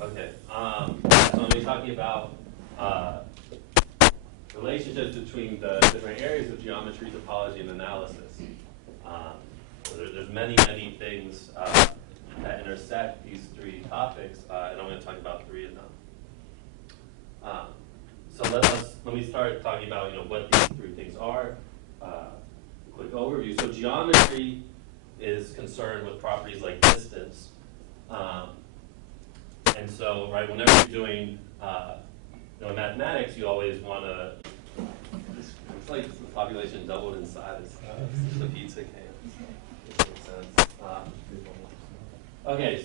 Okay. So I'm going to be talking about relationships between the different areas of geometry, topology, and analysis. So there's many things that intersect these three topics, and I'm going to talk about three of them. So let me start talking about what these three things are. Quick overview. So geometry is concerned with properties like distance. And so, right, whenever you're doing mathematics, you always want to, it's like the population doubled in size. The pizza came. This makes sense.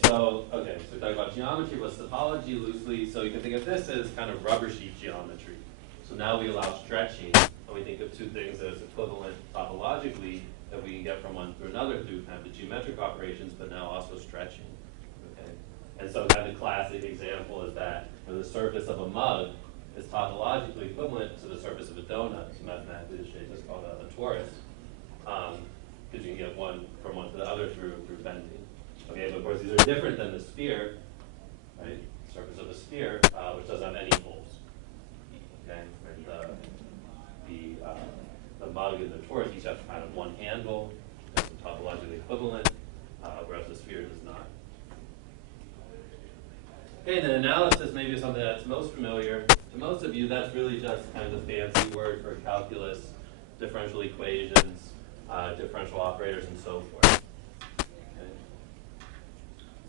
So we're talking about geometry. What's topology loosely? So you can think of this as kind of rubber sheet geometry. So now we allow stretching, and we think of two things as equivalent topologically that we can get from one through another through kind of the geometric operations, but now also stretching. Okay, and so kind of the classic example is that the surface of a mug is topologically equivalent to the surface of a donut. So mathematically, the shape is called a torus, because you can get one from one to the other through bending. Okay, but of course these are different than the sphere, right? Surface of a sphere, which doesn't have any holes. Okay, right? The mug and the torus each have kind of one handle, that's topologically equivalent, whereas the sphere does not. Okay, then analysis maybe is something that's most familiar to most of you. That's really just kind of the fancy word for calculus, differential equations, differential operators, and so forth. Okay.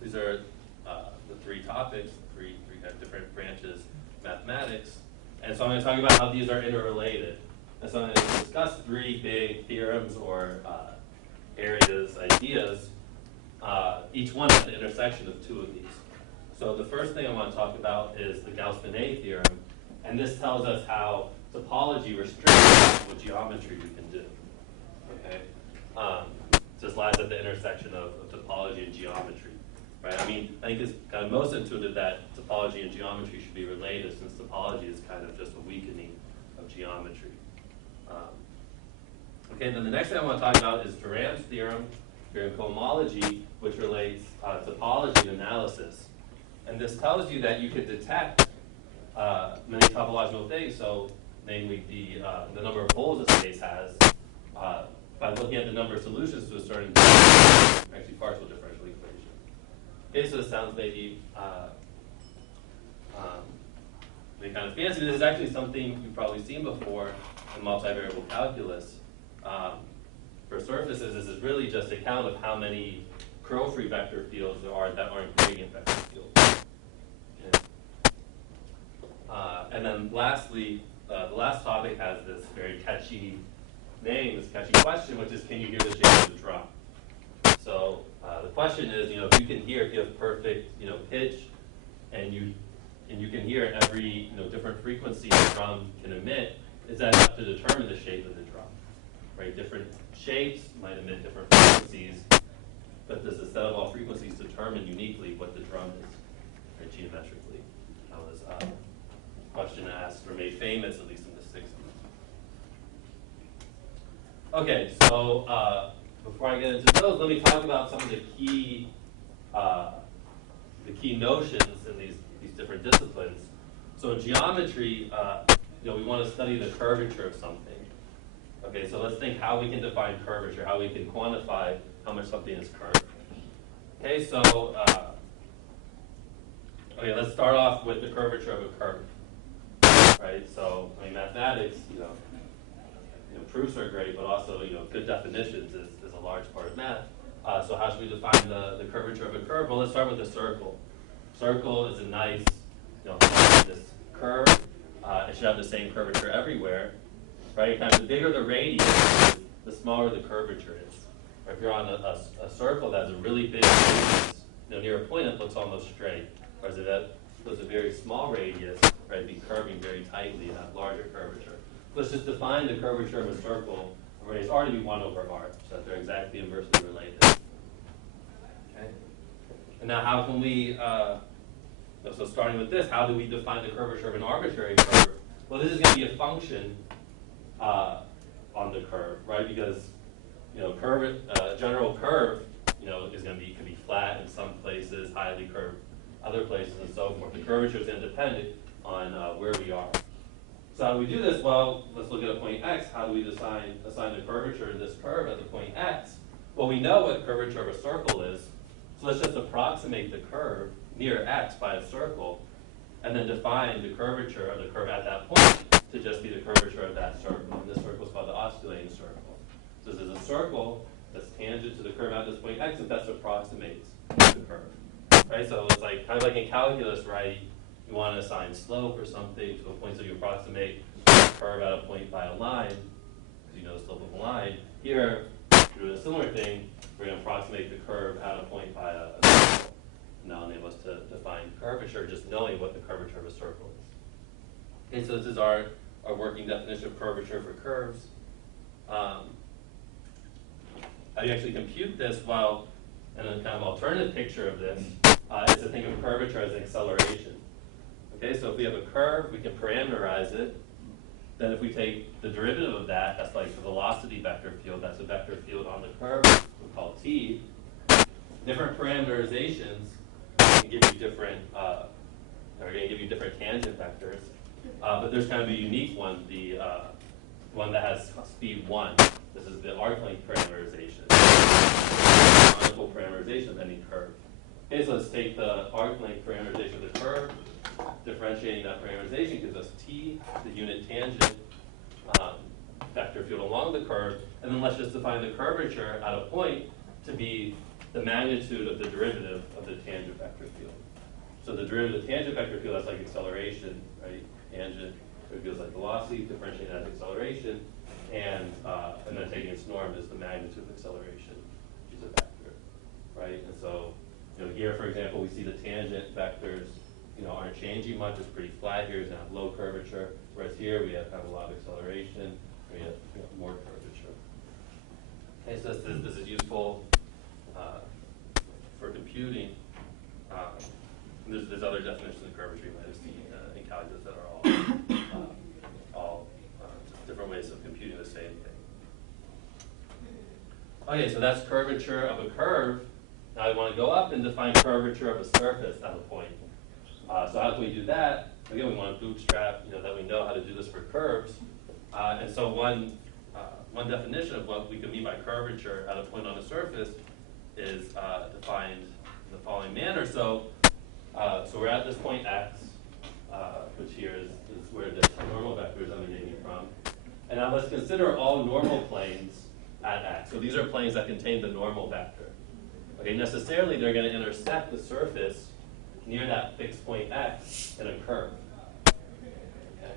These are the three topics, three kind of different branches of mathematics. And so I'm going to talk about how these are interrelated. And so I'm going to discuss three big theorems or areas, ideas, each one at the intersection of two of these. So the first thing I want to talk about is the Gauss-Bonnet theorem, and this tells us how topology restricts what geometry we can do. Okay, this lies at the intersection of topology and geometry, right? I mean, I think it's kind of most intuitive that topology and geometry should be related, since topology is kind of just a weakening of geometry. Okay, then the next thing I want to talk about is Durand's theorem in cohomology, which relates topology to analysis. And this tells you that you could detect many topological things, so namely the number of holes a space has, by looking at the number of solutions to a certain actually partial differential equation. Okay, so this sounds maybe kind of fancy. This is actually something you've probably seen before in multivariable calculus. For surfaces, this is really just a count of how many curl-free vector fields there are that aren't gradient vector fields. Okay. And then lastly, the last topic has this very catchy name, this catchy question, which is, can you hear the shape of the drum? So the question is, if you can hear, if you have perfect, pitch, and you can hear every, different frequency the drum can emit, is that enough to determine the shape of the drum? Right? Different shapes might emit different frequencies, but does the set of all frequencies determine uniquely what the drum is, right, geometrically? That was a question asked or made famous, at least in the 60s. Okay, so before I get into those, let me talk about some of the key notions in these different disciplines. So in geometry, we want to study the curvature of something. Okay, so let's think how we can define curvature, how we can quantify how much something is curved. Okay, so let's start off with the curvature of a curve. Right, so mathematics, proofs are great, but also good definitions is a large part of math. So how should we define the curvature of a curve? Well, let's start with a circle. Circle is a nice, this curve. It should have the same curvature everywhere. Right, kind of the bigger the radius, the smaller the curvature is. Or if you're on a circle that has a really big radius, near a point it looks almost straight. Whereas if that was a very small radius, right, it'd be curving very tightly and have larger curvature. Let's just define the curvature of a circle, where it's R to be 1 over R, so that they're exactly inversely related. Okay. And now how can we, so starting with this, how do we define the curvature of an arbitrary curve? Well, this is going to be a function on the curve, right? Because general curve, is going to be, could be flat in some places, highly curved other places, and so forth. The curvature is independent on where we are. So how do we do this? Well, let's look at a point x. How do we assign the curvature in this curve at the point x? Well, we know what curvature of a circle is, so let's just approximate the curve near x by a circle, and then define the curvature of the curve at that point to just be the curvature of that circle. And this circle is called the osculating circle. So this is a circle that's tangent to the curve at this point x, and that approximates the curve. Right? So it's like kind of like in calculus, right? You want to assign slope or something to a point, so you approximate the curve at a point by a line, because you know the slope of a line. Here, we're doing a similar thing. We're going to approximate the curve at a point by a circle. And that'll enable us to define curvature, just knowing what the curvature of a circle is. Okay, so this is our working definition of curvature for curves. How do you actually compute this? Well, and a kind of alternative picture of this is to think of curvature as an acceleration. Okay, so if we have a curve, we can parameterize it. Then if we take the derivative of that, that's like the velocity vector field. That's a vector field on the curve, we call t. Different parameterizations can give you different, are going to give you different tangent vectors. But there's kind of a unique one, the one that has speed 1. This is the arc length parameterization. Canonical parameterization of any curve. Okay, so let's take the arc length parameterization of the curve. Differentiating that parameterization gives us t, the unit tangent vector field along the curve, and then let's just define the curvature at a point to be the magnitude of the derivative of the tangent vector field. So the derivative of the tangent vector field, that's like acceleration, right? Tangent, it feels like velocity, differentiating that as acceleration, and then taking its norm is the magnitude of acceleration, which is a vector, right? And so, here, for example, we see the tangent vectors aren't changing much. It's pretty flat here. It's not low curvature. Whereas here we have kind of a lot of acceleration. We have more curvature. Okay, so this is useful for computing. There's other definitions of curvature you might have seen in calculus that are all just different ways of computing the same thing. Okay, so that's curvature of a curve. Now I want to go up and define curvature of a surface at a point. So how can we do that? Again, we want to bootstrap, that we know how to do this for curves. And so one definition of what we can mean by curvature at a point on a surface is defined in the following manner. So we're at this point x, which here is where the normal vector is emanating from. And now let's consider all normal planes at x. So these are planes that contain the normal vector. Okay, necessarily they're going to intersect the surface near that fixed point x in a curve. Okay.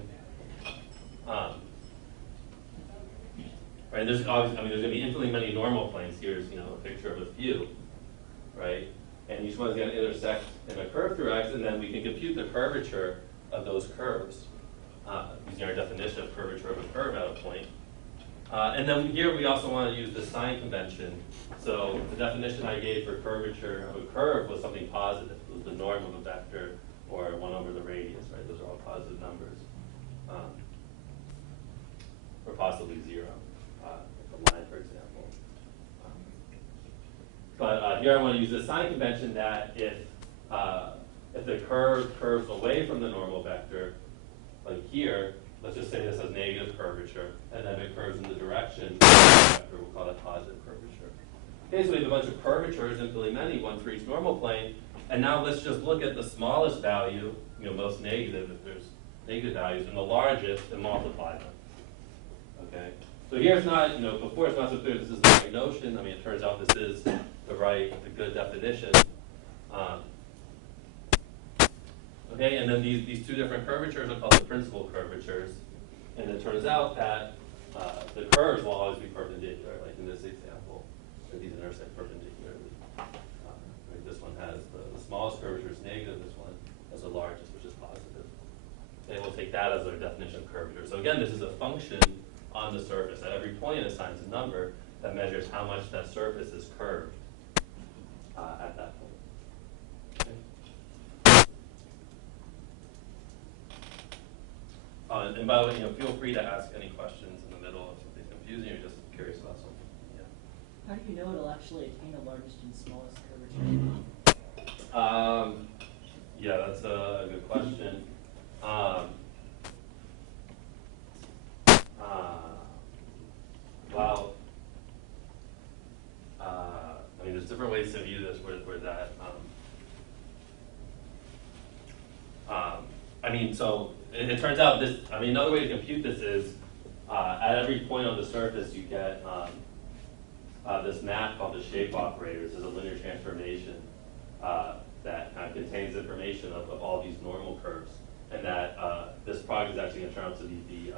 Right. There's obviously, there's going to be infinitely many normal planes. Here's a picture of a few, right? And each one's going to intersect in a curve through x, and then we can compute the curvature of those curves using our definition of curvature of a curve at a point. And then here we also want to use the sign convention. So the definition I gave for curvature of a curve was something positive. It was the norm of a vector, or 1 over the radius, right? Those are all positive numbers. Or possibly 0, like a line, for example. But here I want to use the sign convention that if the curve curves away from the normal vector, like here, let's just say this has negative curvature, and then it curves in the direction of the vector, we'll call that positive curvature. Okay, so we have a bunch of curvatures, infinitely many, one for each normal plane, and now let's just look at the smallest value, most negative, if there's negative values, and the largest, and multiply them. Okay, so here it's not, before it's not so clear this is the right notion. It turns out this is the good definition. Okay, and then these two different curvatures are called the principal curvatures, and it turns out that the curves will always be perpendicular, like in this example, where these intersect perpendicularly. Right, this one has the smallest curvature is negative, this one has the largest, which is positive. And we'll take that as our definition of curvature. So again, this is a function on the surface. At every point it assigns a number that measures how much that surface is curved at that point. Okay. And by the way, feel free to ask any questions in the middle if something's confusing or just curious about something. Yeah. How do you know it'll actually attain the largest and smallest curvature? Yeah, that's a good question. Well, I mean, there's different ways to view this where that, I mean, so it turns out this, I mean, another way to compute this is at every point on the surface you get this map called the shape operator. This is a linear transformation that kind of contains information of all these normal curves. And that this product is actually going to turn out to be the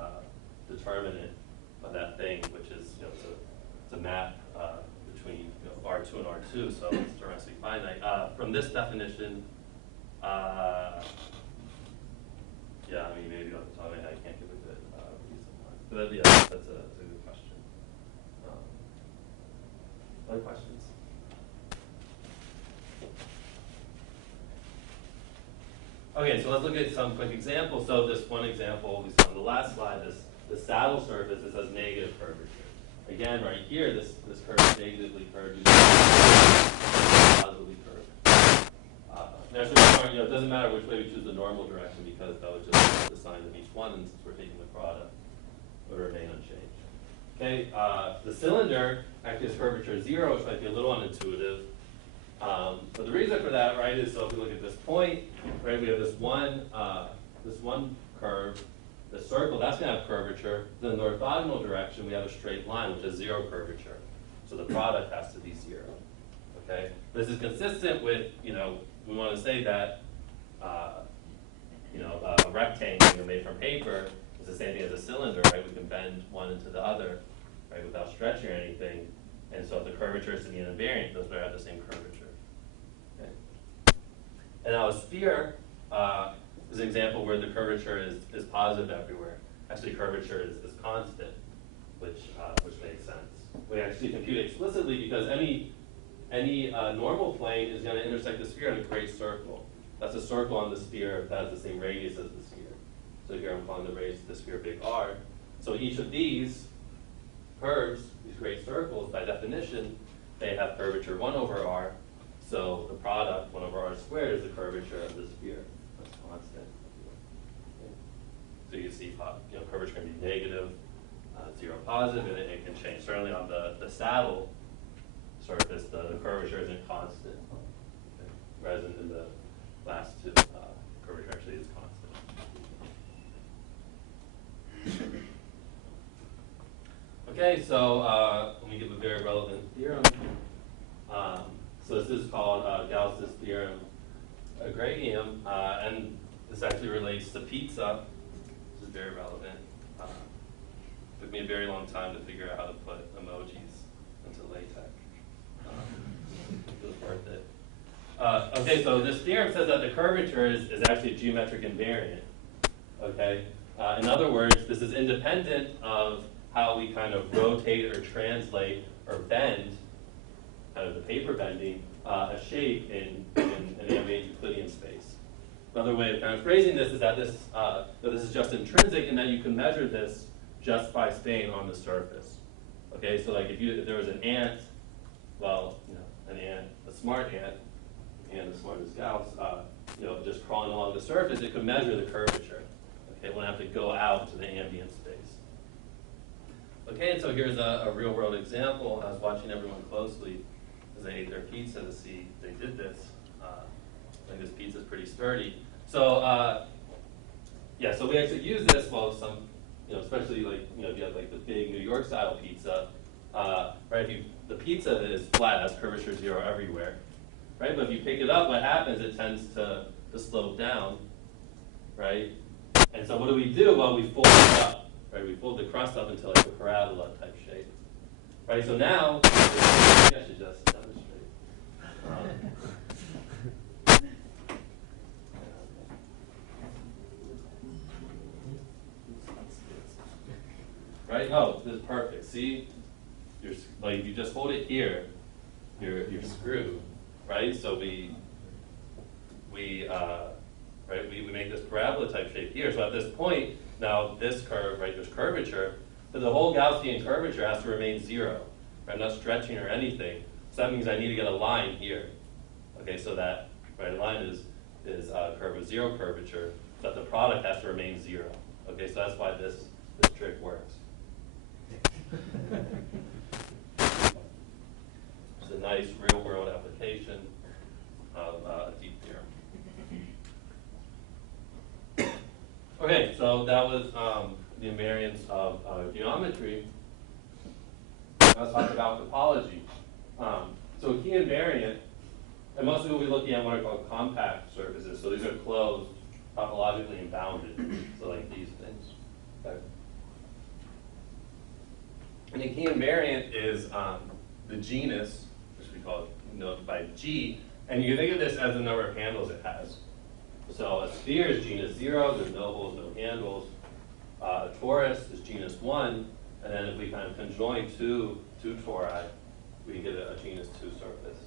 determinant of that thing, which is, you know, it's a map between, you know, R2 and R2, so it's directly finite. From this definition, yeah, I mean, maybe off the top of my head, I can't give a good reason why. But yeah, that's a good question. Other questions? Okay, so let's look at some quick examples. So this one example we saw on the last slide, the saddle surface, this has negative curvature. Again, right here, this curve is negatively curved, positively curved. Naturally, you know, it doesn't matter which way we choose the normal direction because that would just be the sign of each one, and since we're taking the product, it would remain unchanged. Okay, the cylinder actually has curvature 0, which might be a little unintuitive. But the reason for that, right, is so if we look at this point, right, we have this one curve, the circle, that's going to have curvature. Then in the orthogonal direction, we have a straight line, which has 0 curvature. So the product has to be 0. Okay, this is consistent with, you know, we want to say that, you know, a rectangle made from paper is the same thing as a cylinder, right? We can bend one into the other, right, without stretching or anything. And so if the curvature is to be invariant, those better have the same curvature. Okay. And now a sphere is an example where the curvature is positive everywhere. Actually, curvature is constant, which makes sense. We actually compute explicitly because any normal plane is going to intersect the sphere in a great circle. That's a circle on the sphere that has the same radius as the sphere. So here I'm calling the radius of the sphere big R. So each of these curves, these great circles, by definition, they have curvature 1 over R. So the product, 1 over R squared, is the curvature of the sphere. That's constant. Okay. So you see, you know, curvature can be negative, 0 positive, and it can change. Certainly on the saddle surface, the curvature isn't constant. Okay. Whereas in the last two, curvature actually is constant. Okay, so let me give a very relevant theorem. So this is called Gauss's theorem agrarium, and this actually relates to pizza. This is very relevant. Took me a very long time to figure out how to put emojis into LaTeX. It was worth it. Okay, so this theorem says that the curvature is actually geometric invariant. Okay, in other words, this is independent of how we kind of rotate or translate or bend, kind of the paper bending, a shape in an ambient Euclidean space. Another way of kind of phrasing this is that this is just intrinsic in that you can measure this just by staying on the surface. Okay, so like if there was an ant, well, you know, an ant, a smart ant, and as smart as Gauss, you know, just crawling along the surface, it could measure the curvature. Okay, it wouldn't have to go out to the ambient space. Okay, and so here's a real-world example. I was watching everyone closely as they ate their pizza to see they did this. I think this pizza's pretty sturdy. So, yeah, so we actually use this, well, some, you know, especially like, you know, if you have like the big New York style pizza, right? The pizza is flat, has curvature 0 everywhere, right? But if you pick it up, what happens? It tends to slope down, right? And so what do? Well, we fold it up, right? We fold the crust up into like a parabola type shape, right? So now, I should just demonstrate. Right? Oh, this is perfect. See, like if you just hold it here, you're screwed, right? So we make this parabola type shape here. So at this point, now this curve, right, there's curvature, but the whole Gaussian curvature has to remain 0. Right? I'm not stretching or anything. So that means I need to get a line here. Okay, so that line is curve with zero curvature, that the product has to remain zero. Okay, so that's why this trick works. It's a nice real-world application of deep theorem. Okay, so that was the invariance of geometry. Let's talk about topology. So a key invariant, and mostly we'll be looking at what are called compact surfaces. So these are closed, topologically and bounded. So like these things. Okay. And a key invariant is the genus, which we call denoted by G, and you can think of this as the number of handles it has. So a sphere is genus 0, there's no holes, no handles. A torus is genus 1, and then if we kind of conjoin two tori, we can get a genus 2 surface.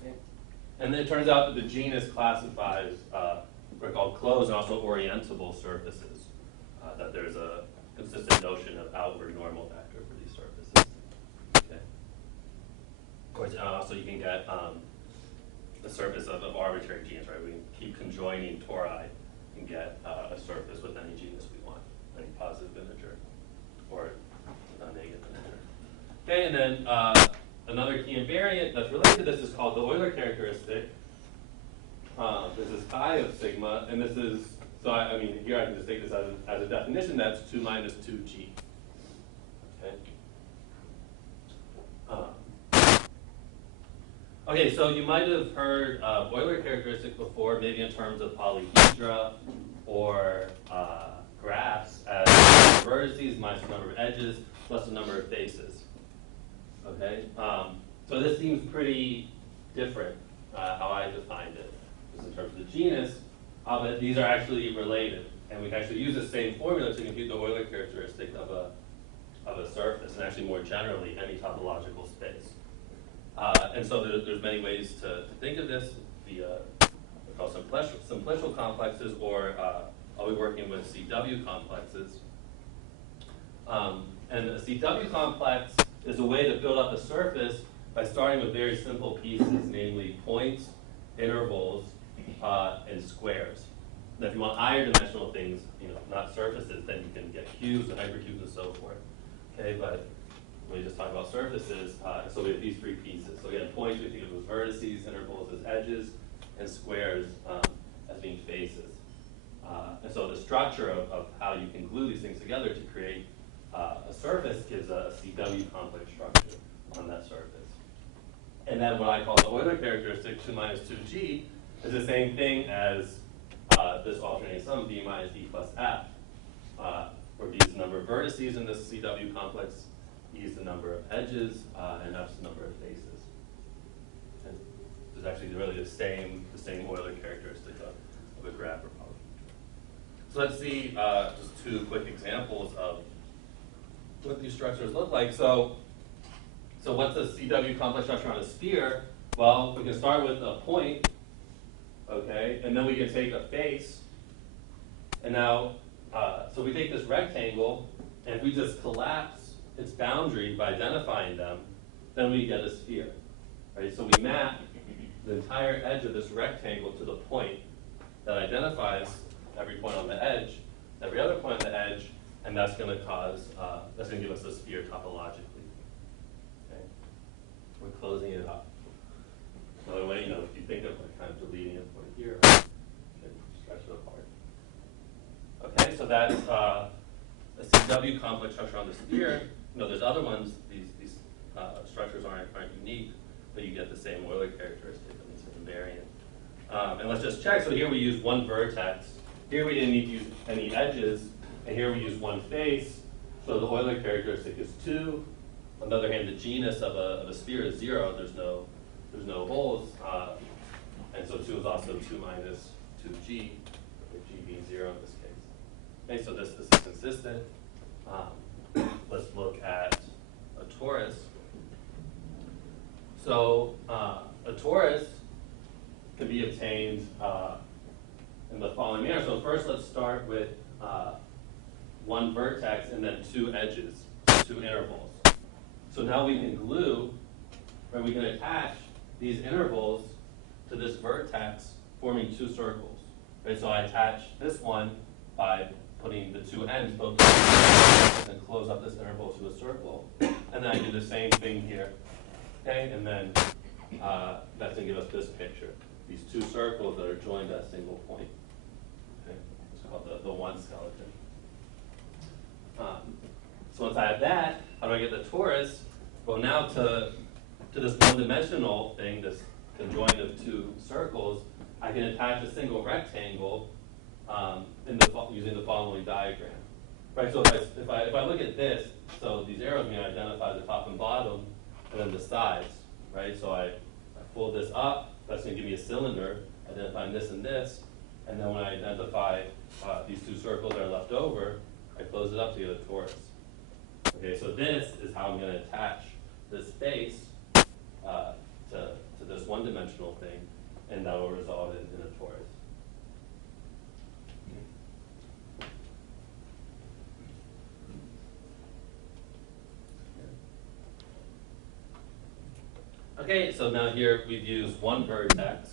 Okay. And then it turns out that the genus classifies what are called closed and also orientable surfaces. That there's a consistent notion of outward normal vector for these surfaces. Okay. Of course, also you can get the surface of arbitrary genus, right? We can keep conjoining tori and get a surface with any genus we want, any positive integer or a negative integer. Okay, and then another key invariant that's related to this is called the Euler characteristic. This is chi of sigma, and this is, so I mean, here I can just take this as a definition, that's 2 minus 2g. Okay. Okay, so you might have heard Euler characteristic before, maybe in terms of polyhedra or graphs as vertices minus the number of edges plus the number of faces. Okay, so this seems pretty different how I defined it, just in terms of the genus, but these are actually related, and we can actually use the same formula to compute the Euler characteristic of a surface, and actually more generally any topological space. And so there's many ways to think of this via what are called simplicial complexes, or I'll be working with CW complexes. And a CW complex is a way to build up a surface by starting with very simple pieces, namely points, intervals, and squares. And if you want higher dimensional things, not surfaces, then you can get cubes and hypercubes and so forth. Okay, but when we just talk about surfaces, so we have these three pieces. So again, points we think of as vertices, intervals as edges, and squares as being faces. And so the structure of how you can glue these things together to create a surface gives a CW complex structure on that surface. And then what I call the Euler characteristic, 2 minus 2g, is the same thing as this alternating sum, b minus e plus f, where b is the number of vertices in this CW complex, e is the number of edges, and f is the number of faces. And it's actually really the same Euler characteristic of a graph or polyhedra. So let's see just two quick examples of what these structures look like. So what's the CW complex structure on a sphere? Well, we can start with a point, okay, and then we can take a face. And now, so we take this rectangle, and if we just collapse its boundary by identifying them, then we get a sphere, right? So we map the entire edge of this rectangle to the point that identifies every point on the edge, every other point on the edge, and that's going to cause, that's going to give us a sphere topologically. Okay, we're closing it up. Another way, if you think of like kind of deleting a point here, you can stretch it apart. Okay, so that's a CW complex structure on the sphere. There's other ones. These structures aren't unique, but you get the same Euler characteristic of this invariant. And let's just check. So here we use one vertex. Here we didn't need to use any edges, and here we use one face. So the Euler characteristic is 2. On the other hand, the genus of a sphere is 0. There's no holes, and so 2 is also 2 minus 2g, with g being 0 in this case. Okay, so this is consistent. Let's look at a torus. So a torus can be obtained in the following manner. So first, let's start with one vertex and then 2 edges, 2 intervals. So now we can glue, or we can attach these intervals to this vertex, forming two circles. Right? So I attach this one by putting the two ends both and close up this interval to a circle. And then I do the same thing here. Okay, and then that's going to give us this picture. These two circles that are joined at a single point. Okay? It's called the one skeleton. So once I have that, how do I get the torus? Well, now to this one-dimensional thing, this conjoint of two circles, I can attach a single rectangle using the following diagram. Right. So if I look at this, so these arrows may identify the top and bottom, and then the sides. Right. So I fold this up. That's going to give me a cylinder identifying this, and then when I identify these two circles that are left over, I close it up to get a torus. Okay. So this is how I'm going to attach this face to this one-dimensional thing, and that will result in a torus. Okay, so now here we've used one vertex,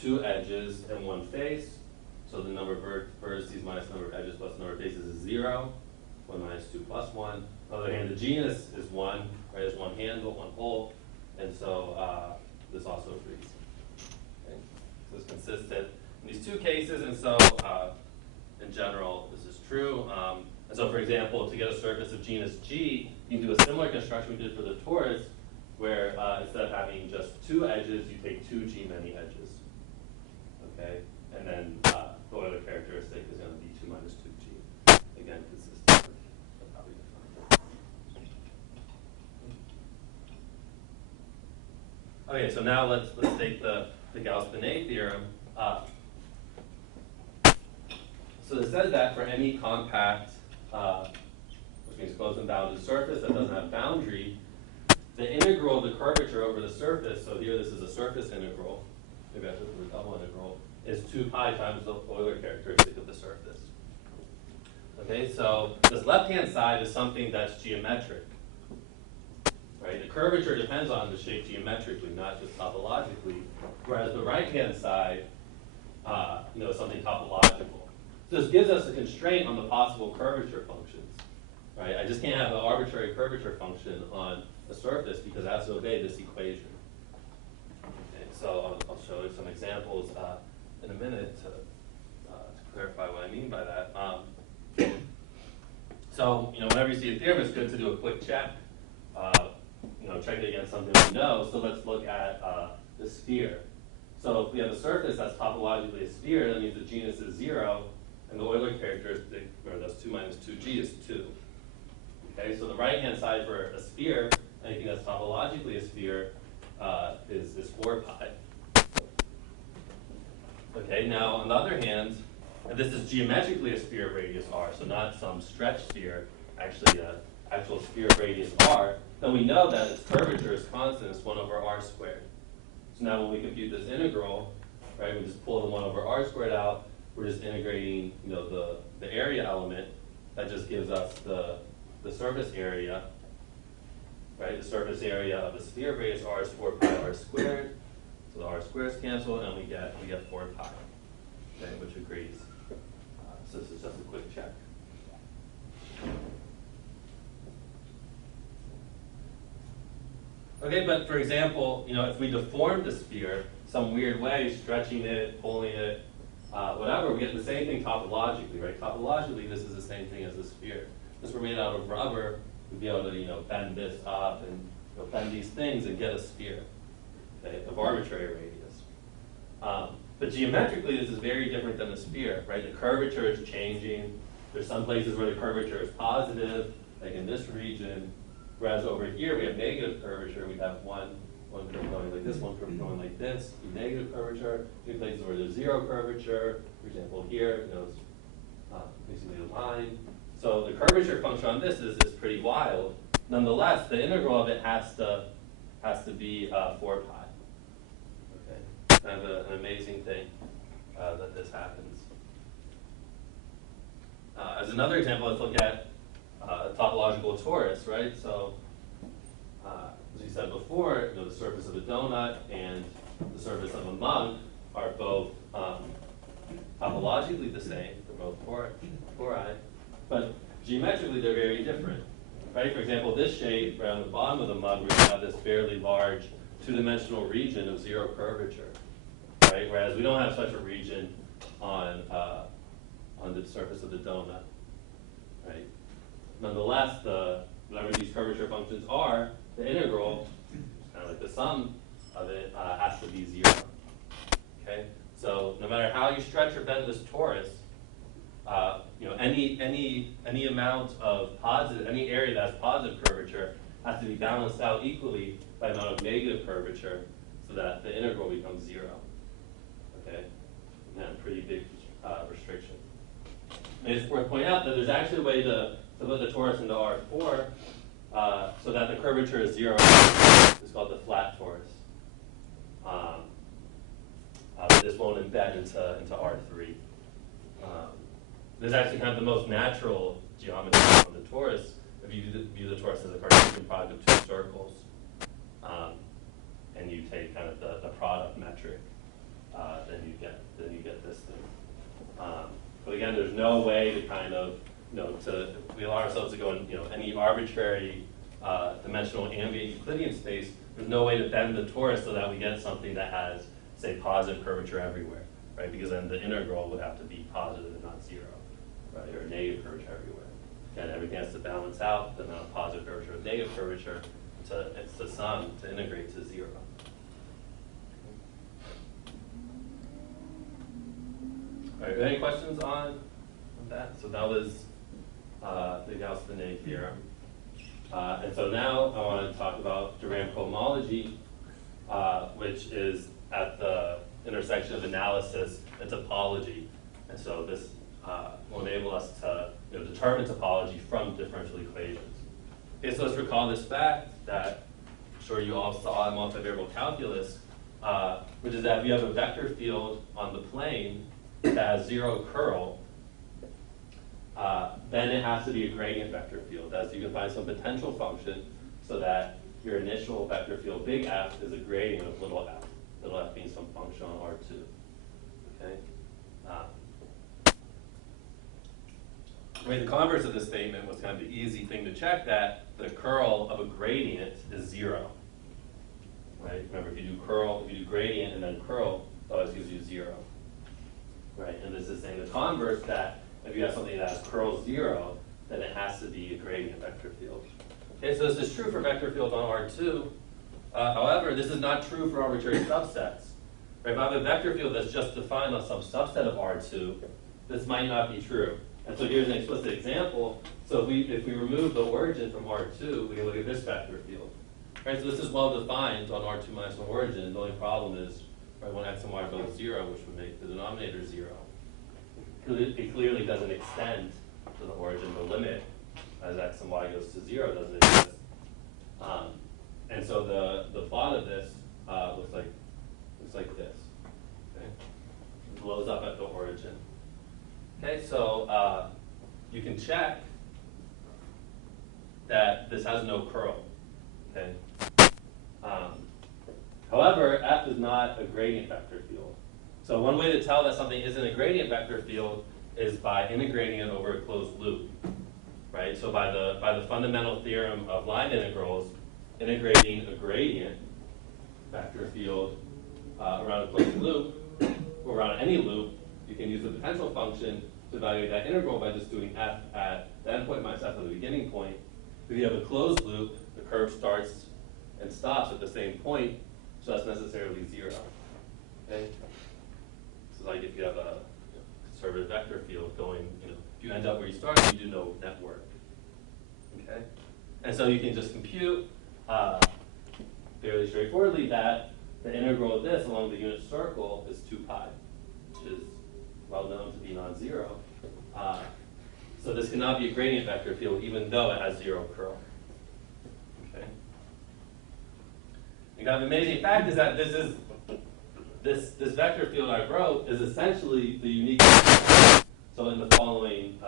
two edges, and one face. So the number of vertices minus number of edges plus number of faces is 0. 1 minus 2 plus 1. On the other hand, the genus is 1, right? There's one handle, one hole, and so this also agrees. Okay? So it's consistent in these two cases, and so in general, this is true. And so, for example, to get a surface of genus G, you can do a similar construction we did for the torus, where instead of having just two edges, you take two G many edges. Okay, and then the Euler characteristic is going to be 2 minus 2G. Again, consistent with how we define it. Okay, so now let's take the Gauss-Bonnet theorem. So it says that for any compact, which means closed and bounded surface that doesn't have boundary, the integral of the curvature over the surface, so here this is a surface integral, maybe I should put a double integral, is 2 pi times the Euler characteristic of the surface. Okay, so this left-hand side is something that's geometric. Right? The curvature depends on the shape geometrically, not just topologically, whereas the right-hand side is something topological. So this gives us a constraint on the possible curvature functions. Right? I just can't have an arbitrary curvature function on a surface because it has to obey this equation. Okay, so I'll show you some examples in a minute to clarify what I mean by that. So whenever you see a theorem, it's good to do a quick check. Check it against something we know. So let's look at the sphere. So if we have a surface that's topologically a sphere, that means the genus is 0, and the Euler characteristic, or that's 2 minus 2G, is 2. Okay, so the right-hand side for a sphere, anything that's topologically a sphere, is 4 pi. Okay, now on the other hand, and this is geometrically a sphere of radius r, so not some stretch sphere, actually an actual sphere of radius r, then we know that its curvature is constant, it's 1 over r squared. So now when we compute this integral, right, we just pull the 1 over r squared out, we're just integrating the area element, that just gives us the surface area, right? The surface area of a sphere of radius r is 4 pi r squared. So the r squares cancel, and we get 4 pi, okay, which agrees. So this is just a quick check. Okay, but for example, if we deform the sphere some weird way, stretching it, pulling it, whatever, we get the same thing topologically, right? Topologically, this is the same thing as the sphere. If we're made out of rubber, we'd be able to, bend this up and bend these things and get a sphere, okay, of arbitrary radius. But geometrically, this is very different than the sphere, right? The curvature is changing. There's some places where the curvature is positive, like in this region, whereas over here we have negative curvature. We have one curve going like this, one curve going like this, negative curvature. In places where there's 0 curvature, for example, here, it's basically a line. So the curvature function on this is pretty wild. Nonetheless, the integral of it has to be 4 pi. Okay, kind of an amazing thing that this happens. As another example, let's look at a topological torus, right? So as you said before, the surface of a donut and the surface of a mug are both topologically the same. They're both chloride, but geometrically they're very different. Right? For example, this shape around the bottom of the mug, we have this fairly large two-dimensional region of zero curvature. Right? Whereas we don't have such a region on the surface of the donut. Right? Nonetheless, whatever these curvature functions are, the integral, kind of like the sum of it, has to be zero. Okay? So no matter how you stretch or bend this torus, any amount of positive, any area that has positive curvature has to be balanced out equally by the amount of negative curvature so that the integral becomes zero. Okay? And pretty big restriction. And it's worth pointing out that there's actually a way to put the torus into R4 so that the curvature is zero. It's called the flat torus. This won't embed into R3. This is actually kind of the most natural geometry on the torus. If you view the torus as a Cartesian product of two circles, and you take kind of the product metric, then you get this thing. But again, there's no way to kind of we allow ourselves to go in any arbitrary dimensional ambient Euclidean space. There's no way to bend the torus so that we get something that has, say, positive curvature everywhere, right? Because then the integral would have to be positive and not zero, right? Or negative curvature everywhere. And everything has to balance out the amount of positive curvature with negative curvature it's the sum to integrate to zero. All right, any questions on that? So that was the Gauss-Bonnet theorem. And so now I want to talk about Durand cohomology, which is at the intersection of analysis and topology. And so this will enable us to determine topology from differential equations. Okay, so let's recall this fact that I'm sure you all saw in multivariable calculus, which is that if you have a vector field on the plane that has zero curl, then it has to be a gradient vector field, as you can find some potential function so that your initial vector field, big F, is a gradient of little f, little f being some function on R2. Okay? The converse of this statement was kind of the easy thing to check, that the curl of a gradient is zero. Right? Remember, if you do gradient and then curl, it always gives you zero. Right? And this is saying the converse, that if you have something that has curl zero, then it has to be a gradient vector field. Okay, so this is true for vector fields on R2. However, this is not true for arbitrary subsets. Right? If I have a vector field that's just defined on some subset of R2, this might not be true. And so here's an explicit example. So if we remove the origin from R2, we can look at this vector field. Right? So this is well defined on R2 minus 1 origin. The only problem is when x and y are both 0, which would make the denominator 0. It clearly doesn't extend to the origin. The limit as x and y goes to 0 doesn't exist. And so the plot of this looks like this. Okay? It blows up at the origin. Okay, so you can check that this has no curl. Okay. However, F is not a gradient vector field. So one way to tell that something isn't a gradient vector field is by integrating it over a closed loop. Right? So by the fundamental theorem of line integrals, integrating a gradient vector field around a closed loop, or around any loop, you can use the potential function to evaluate that integral by just doing f at the endpoint minus f at the beginning point. If you have a closed loop, the curve starts and stops at the same point, so that's necessarily 0. Okay? So like if you have a conservative vector field going, if you end up where you started, you do no network. Okay? And so you can just compute fairly straightforwardly that the integral of this along the unit circle is 2 pi, which is well known to be non-zero. So this cannot be a gradient vector field even though it has 0 curl. Okay. And kind of amazing fact is that this vector field I wrote is essentially the unique. So in the following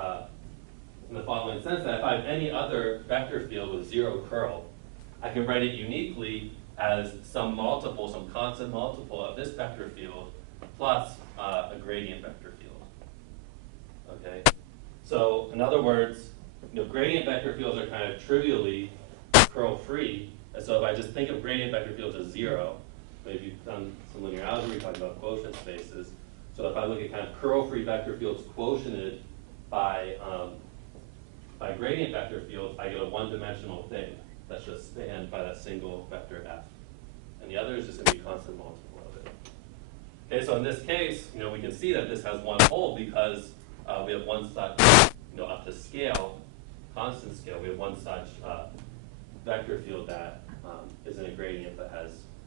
sense, that if I have any other vector field with 0 curl, I can write it uniquely as some multiple, some constant multiple of this vector field plus a gradient vector field. Okay? So in other words, gradient vector fields are kind of trivially curl-free. And so if I just think of gradient vector fields as 0, maybe you've done some linear algebra, you're talking about quotient spaces. So if I look at kind of curl-free vector fields quotiented by gradient vector fields, I get a one-dimensional thing that's just spanned by that single vector f. And the other is just going to be constant multiple of it. Okay, so in this case, we can see that this has one hole because we have one such, up to scale, constant scale, we have one such vector field that is in a gradient but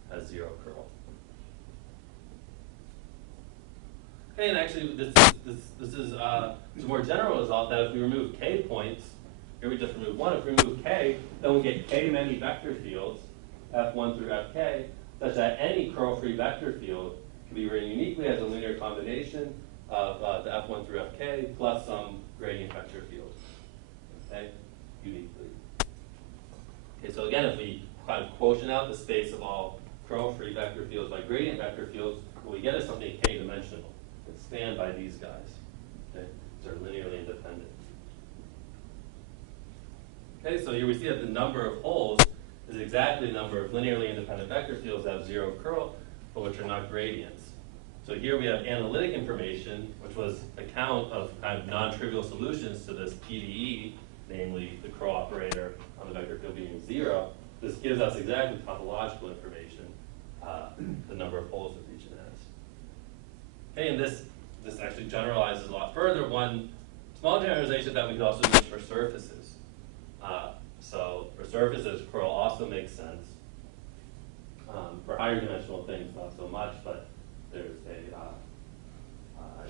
has 0 curl. Okay, and actually this is a more general result that if we remove k points, here we just remove one, if we remove k, then we get k many vector fields, f1 through fk, such that any curl-free vector field can be written uniquely as a linear combination of the f1 through fk plus some gradient vector field, okay, uniquely. Okay, so again, if we kind of quotient out the space of all curl-free vector fields by gradient vector fields, what we get is something k-dimensional. It's spanned by these guys, okay, so they're linearly independent. Okay, so here we see that the number of holes is exactly the number of linearly independent vector fields that have 0 curl, but which are not gradients. So here we have analytic information, which was a count of kind of non-trivial solutions to this PDE, namely the curl operator on the vector field being 0. This gives us exactly topological information, the number of holes that region has. Okay, and this actually generalizes a lot further. One small generalization that we could also use for surfaces. So for surfaces, curl also makes sense. For higher dimensional things, not so much, but there's an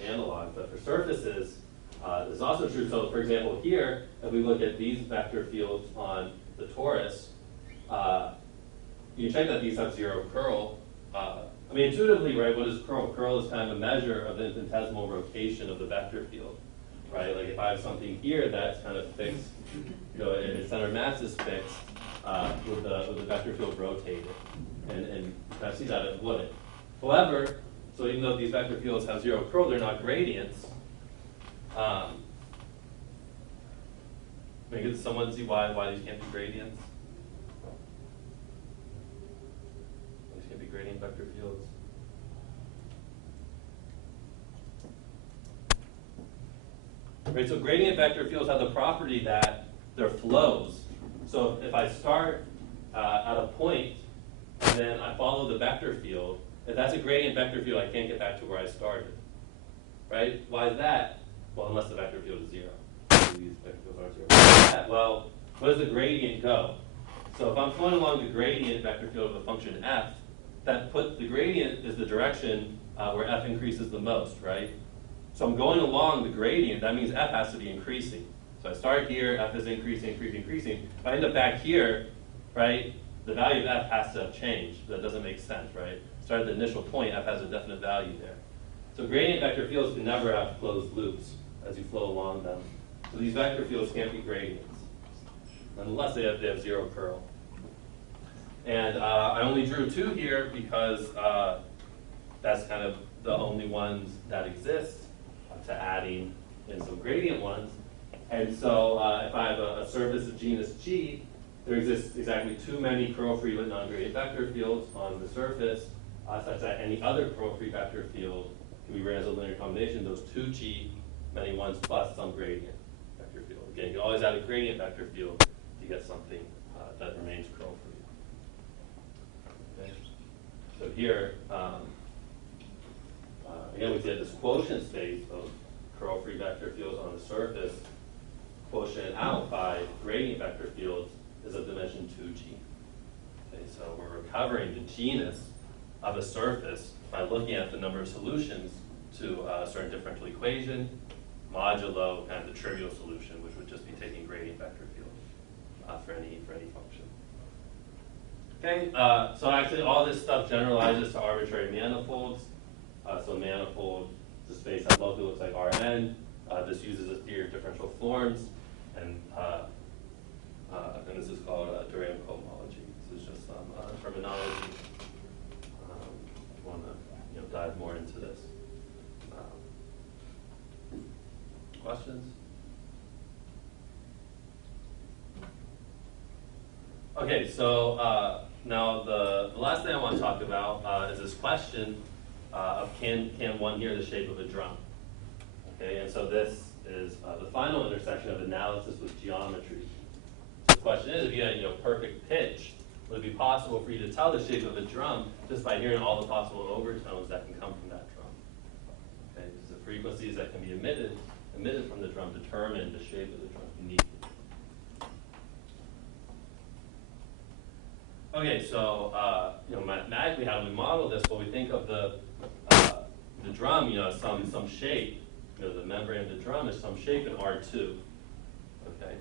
analog. But for surfaces, this is also true. So for example, here, if we look at these vector fields on the torus, you can check that these have 0 curl. I mean, intuitively, right, what is curl? Curl is kind of a measure of the infinitesimal rotation of the vector field, right? Like if I have something here that's kind of fixed, its center mass is fixed with the vector field rotated, and I see that it wouldn't. However, so even though these vector fields have 0 curl, they're not gradients. Maybe someone see why these can't be gradients? These can't be gradient vector fields. Right, so gradient vector fields have the property that they're flows. So if I start at a point and then I follow the vector field, if that's a gradient vector field, I can't get back to where I started. Right? Why is that? Well, unless the vector field is 0. These vector fields aren't 0. Why is that? Well, where does the gradient go? So if I'm flowing along the gradient vector field of a function f, the gradient is the direction where f increases the most, right? So I'm going along the gradient, that means f has to be increasing. So I start here, f is increasing. If I end up back here, right, the value of f has to have changed. That doesn't make sense, right? Start at the initial point, f has a definite value there. So gradient vector fields can never have closed loops as you flow along them. So these vector fields can't be gradients, unless they have 0 curl. And I only drew 2 here because that's kind of the only ones that exist, to adding in some gradient ones. And so if I have a surface of genus G, there exists exactly too many curl-free but non-gradient vector fields on the surface, such that any other curl-free vector field can be written as a linear combination, those 2G many ones plus some gradient vector field. Again, you can always add a gradient vector field to get something that remains curl-free. Okay. So here, again, we get this quotient space of curl-free vector fields on the surface, quotient out by gradient vector fields is of dimension 2G. Okay, so we're recovering the genus of a surface by looking at the number of solutions to a certain differential equation, modulo kind of the trivial solution, which would just be taking gradient vector field for any function. Okay, so actually all this stuff generalizes to arbitrary manifolds. So manifold is a space that locally looks like Rn. This uses a theory of differential forms, and this is called Dorian cohomology. terminology. Want to dive more into this. Questions? Okay, so now the last thing I want to talk about is this question of can one hear the shape of a drum? Okay, and so this is the final intersection of analysis with geometry. The question is, if you had perfect pitch, would it be possible for you to tell the shape of a drum just by hearing all the possible overtones that can come from that drum? Okay, because the frequencies that can be emitted from the drum determine the shape of the drum uniquely. Okay, so mathematically, how do we model this? Well, we think of the drum, as some shape. The membrane of the drum is some shape in R2. Okay.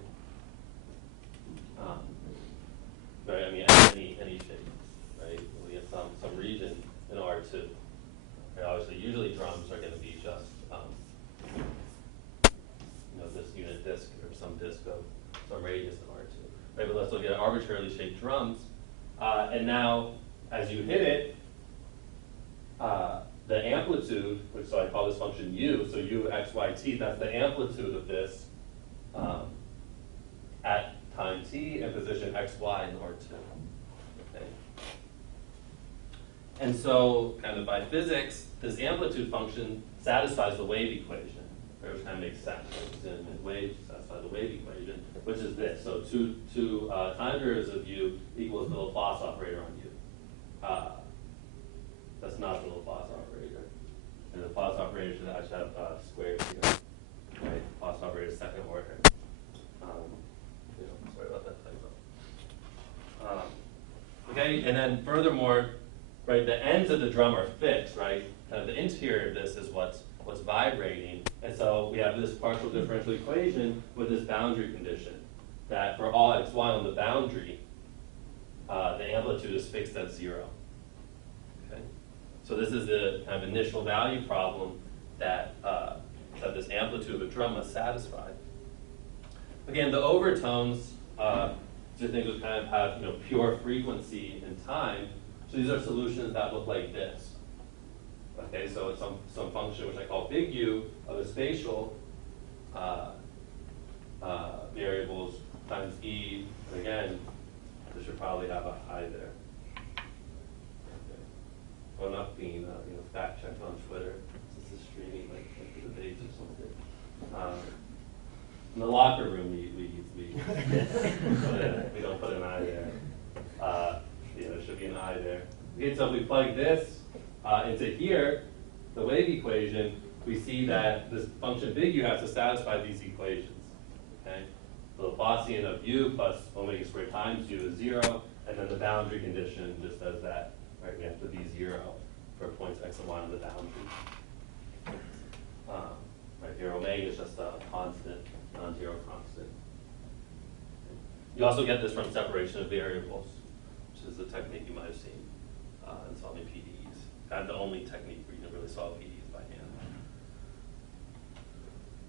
Right. I mean, any shape. Right. We have some region in R2. Okay, obviously, usually drums are going to be just this unit disk or some disk of some radius in R2. Right. But let's look at arbitrarily shaped drums. And now, as you hit it, the amplitude, which so I call this function u, so u of x, y, t, that's the amplitude of this at time t and position x, y in R2. Okay. And so, kind of by physics, this amplitude function satisfies the wave equation, right, which kind of makes sense. Waves satisfy the wave equation, which is this. So two time derivatives of u equals the Laplace operator on u. That's not the Laplace operator. And the Laplace operator should actually have squares here. Right? Laplace operator is second order. Sorry about that typo. Okay, and then furthermore, right, the ends of the drum are fixed, right? Kind of the interior of this is what's vibrating. And so we have this partial differential equation with this boundary condition that for all x, y on the boundary, the amplitude is fixed at 0. Okay? So this is the kind of initial value problem that this amplitude of a drum must satisfy. Again, the overtones, just think of kind of have pure frequency and time. So these are solutions that look like this. Okay, so it's some function which I call big U of the spatial variables times E. And again, this should probably have a I there. Okay. Well, not being fact checked on Twitter. This is streaming like the debates or something. In the locker room, we don't put an I there. There should be an I there. Okay, so if we plug this into here, the wave equation, we see that this function big U has to satisfy these equations. Okay, the Laplacian of u plus omega squared times u is 0, and then the boundary condition just says that right we have to be 0 for points x and y on the boundary. Right here, omega is just a constant, non-zero constant. You also get this from separation of variables, which is a technique you might have seen in solving PDEs. Kind of the only technique where you can really solve PDEs by hand.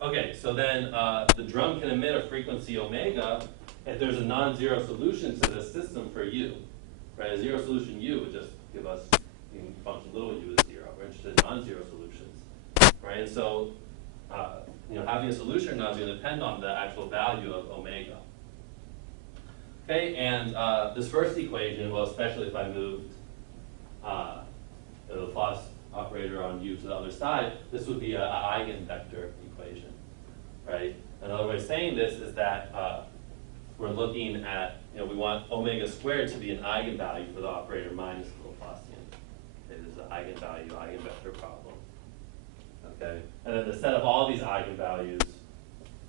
Okay, so then the drum can emit a frequency omega if there's a non-zero solution to this system for u. Right, a zero solution u would just give us function little u is 0. We're interested in non-zero solutions. Right, and so having a solution or not is going to depend on the actual value of omega. Okay, and this first equation, well, especially if I moved the Laplace operator on u to the other side, this would be an eigenvector equation, right? Another way of saying this is that we're looking at, we want omega squared to be an eigenvalue for the operator minus the Laplacian. Okay, this is an eigenvalue, eigenvector problem. Okay, and then the set of all these eigenvalues,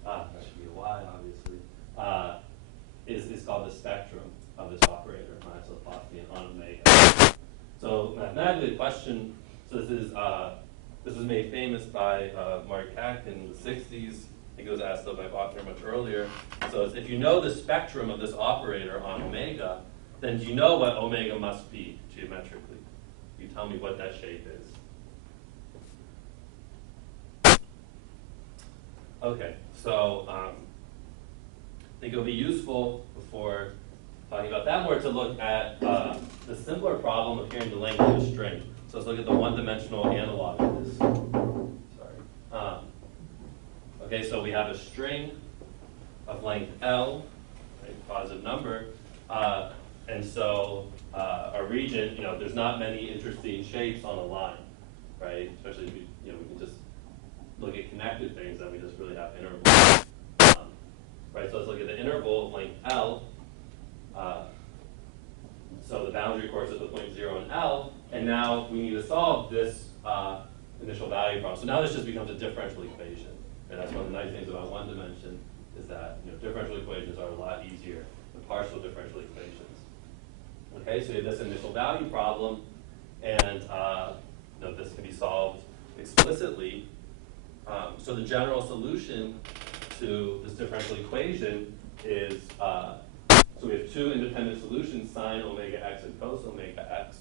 that should be a y, obviously, is called the spectrum of this operator minus the Laplacian on omega. So mathematically, the question, so this was made famous by Mark Kac in the 60s. I think it was asked by Bachner much earlier. So if you know the spectrum of this operator on omega, then do you know what omega must be geometrically? You tell me what that shape is. Okay, so I think it'll be useful before talking about that more to look at the simpler problem of hearing the length of a string. So let's look at the one-dimensional analog of this. Sorry. Okay, so we have a string of length L, right, positive number, and so our region, there's not many interesting shapes on a line, right? Especially if we can just look at connected things, then we just really have intervals. Right, so let's look at the interval of length L. So the boundary, of course, is the point 0 and L, and now we need to solve this initial value problem. So now this just becomes a differential equation, and that's one of the nice things about one dimension is that differential equations are a lot easier than partial differential equations. Okay, so we have this initial value problem, and this can be solved explicitly. So the general solution to this differential equation is, so we have two independent solutions, sine omega x and cos omega x,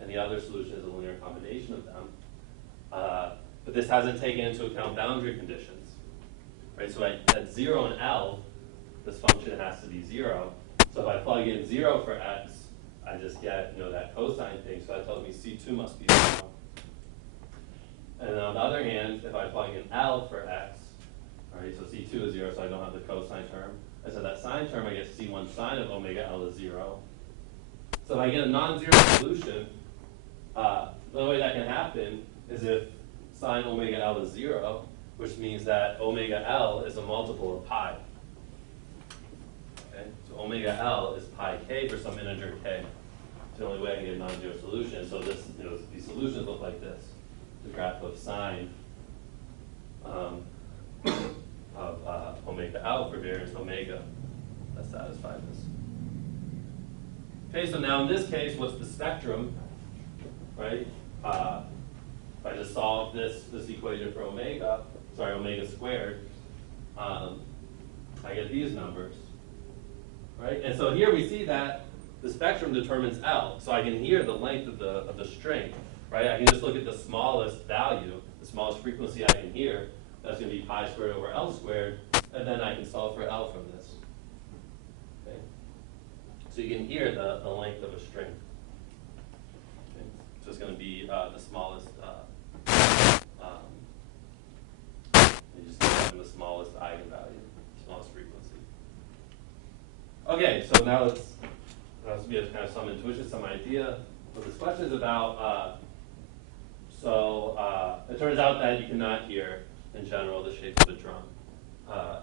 and the other solution is a linear combination of them. But this hasn't taken into account boundary conditions, right? So at 0 and L, this function has to be 0. So if I plug in 0 for x, I just get that cosine thing, so that tells me C2 must be 0. And then on the other hand, if I plug in L for x, right, so C2 is 0, so I don't have the cosine term. And so that sine term, I get C1 sine of omega L is 0. So if I get a non-zero solution, the only way that can happen is if sine omega L is 0, which means that omega L is a multiple of pi. Okay? So omega L is pi k for some integer k. It's the only way I can get a non-zero solution. So this, these solutions look like this. The graph of sine of omega L for variance omega that satisfy this. Okay, so now in this case, what's the spectrum, right? If I just solve this equation for omega squared, I get these numbers, right? And so here we see that the spectrum determines L, so I can hear the length of the string, right? I can just look at the smallest value, the smallest frequency I can hear. That's going to be pi squared over L squared, and then I can solve for L from this. Okay? So you can hear the length of a string. Okay? So it's going to be the smallest, you just get the smallest eigenvalue, smallest frequency. Okay, so now let's we have kind of some intuition, some idea what this question is about. It turns out that you cannot hear, in general, the shape of a drum.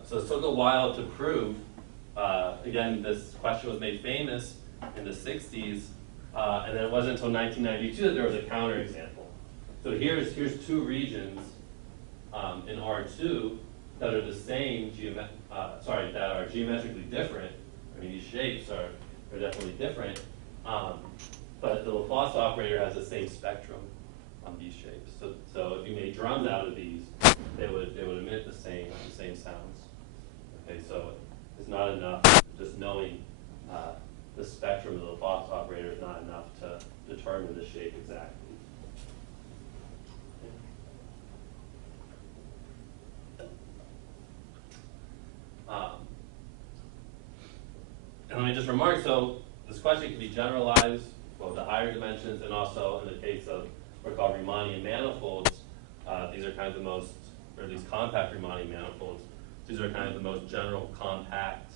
So it took a while to prove. Again, this question was made famous in the 60s, and then it wasn't until 1992 that there was a counterexample. So here's two regions in R2 that are the same, that are geometrically different. I mean, these shapes are definitely different, but the Laplace operator has the same spectrum on these shapes. So if you made drums out of these, they would emit the same sounds. Okay, so it's not enough just knowing the spectrum of the Laplace operator is not enough to determine the shape exactly. And let me just remark, so this question can be generalized, well, the higher dimensions, and also in the case of what are called Riemannian manifolds, these are kind of the most, or at least compact Riemannian manifolds, these are kind of the most general compact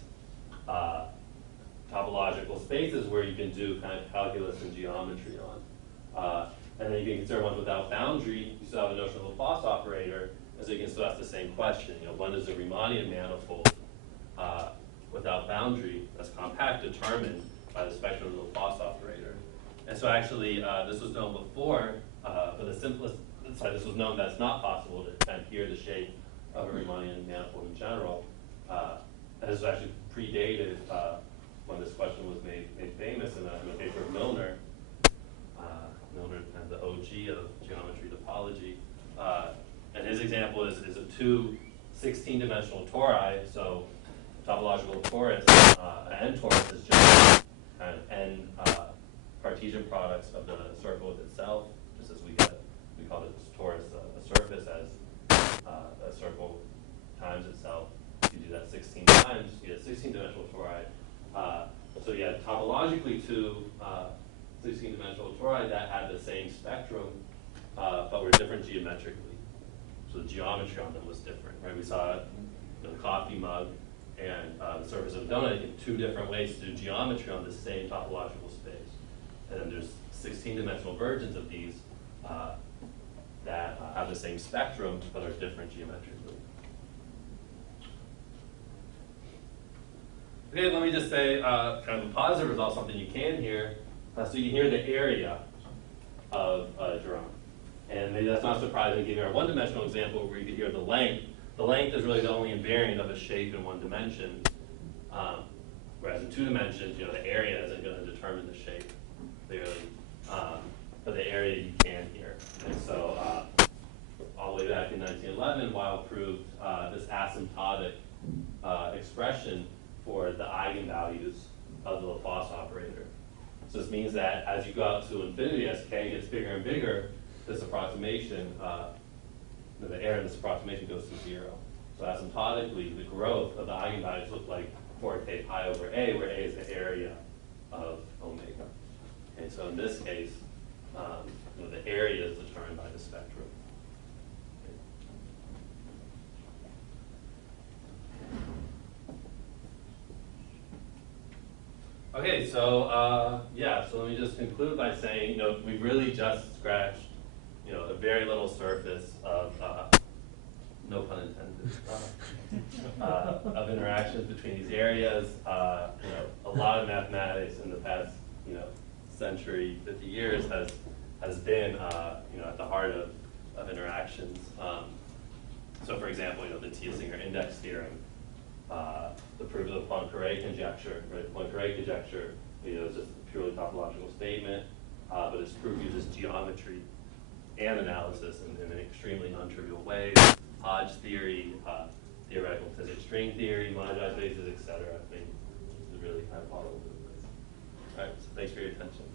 topological spaces where you can do kind of calculus and geometry on. And then you can consider ones without boundary. You still have a notion of Laplace operator, and so you can still ask the same question. When is a Riemannian manifold without boundary that's compact determined by the spectrum of the Laplace operator? And so actually, this was known before, for the simplest side, this was known that it's not possible to kind of hear the shape of a Riemannian manifold in general. And this was actually predated when this question was made famous in a paper of Milner. Milner, kind of the OG of geometry topology. And his example is of two 16-dimensional tori. So topological torus, an n-torus is just kind of n Cartesian products of the circle with itself, just as we call the torus a surface as a circle times itself. You do that 16 times, you get a 16-dimensional tori. so you had topologically two 16-dimensional tori that had the same spectrum, but were different geometrically. So the geometry on them was different, right? We saw the coffee mug and the surface of a donut in two different ways to do geometry on the same topological space. And then there's 16-dimensional versions of these that have the same spectrum, but are different geometrically. Okay, let me just say kind of a positive result, something you can hear. So you can hear the area of a drum. And maybe that's not surprising given our one-dimensional example where you can hear the length. The length is really the only invariant of a shape in one dimension. Whereas in two dimensions, the area isn't going to determine the shape clearly. But the area you can hear. And so all the way back in 1911, Weil proved this asymptotic expression for the eigenvalues of the Laplace operator. So this means that as you go out to infinity, as k gets bigger and bigger, this approximation, the error in this approximation goes to 0. So asymptotically, the growth of the eigenvalues look like 4k pi over a, where a is the area of omega. And so in this case, the area is determined by the spectrum. Okay, so so let me just conclude by saying, we've really just scratched, a very little surface of, no pun intended, of interactions between these areas. A lot of mathematics in the past, century, 50 years has been, at the heart of interactions. So, for example, the T-Singer index theorem. The proof of the Poincare conjecture, right? Poincare conjecture, is just a purely topological statement, but its proof uses geometry and analysis in an extremely non-trivial way. Hodge theory, theoretical physics string theory, monetized bases, etc. I think is really kind of all over the place. All right, so thanks for your attention.